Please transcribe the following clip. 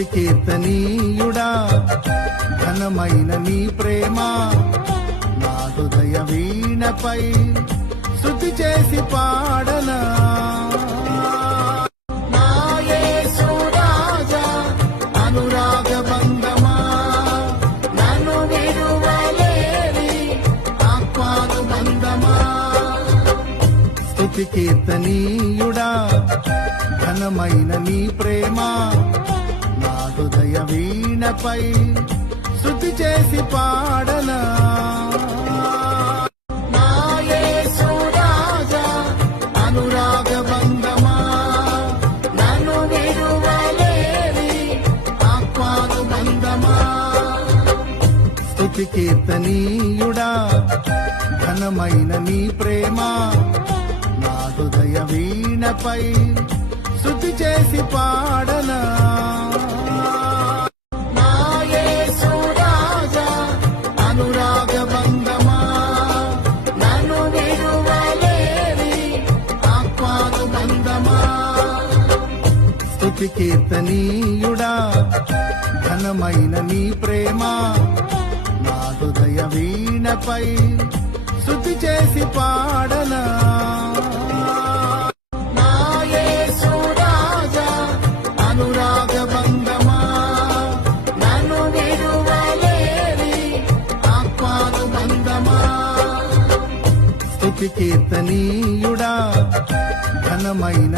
స్తుతి కీర్తనీయుడా ఘనమైన నీ ప్రేమ నా హృదయ వీణపై స్తుతి చేసి పాడనా నా యేసు రాజా అనురాగ బంధమా నన్ను విడువలేని ఆత్మానుబంధమా స్తుతి కీర్తనీయుడా ఘనమైన నీ ప్రేమ నా హృదయ వీణపై స్తుతి చేసి పాడనా నా యేసు రాజా అనురాగ బంధమా నన్ను విడువలేని ఆత్మానుబంధమా స్తుతి కీర్తనీయుడా ఘనమైన నీ ప్రేమ నా హృదయ వీణపై స్తుతి చేసి పాడనా నా యేసు రాజా అనురాగ బంధమా నన్ను విడువలేని ఆత్మానుబంధమా స్తుతి కీర్తనీయుడా ఘనమైన నీ ప్రేమ నా హృదయ వీణపై స్తుతి చేసి పాడనా అనురాగ బంధమా నన్ను విడువలేని ఆత్మానుబంధమా స్తుతి కీర్తనీయుడా ఘనమైన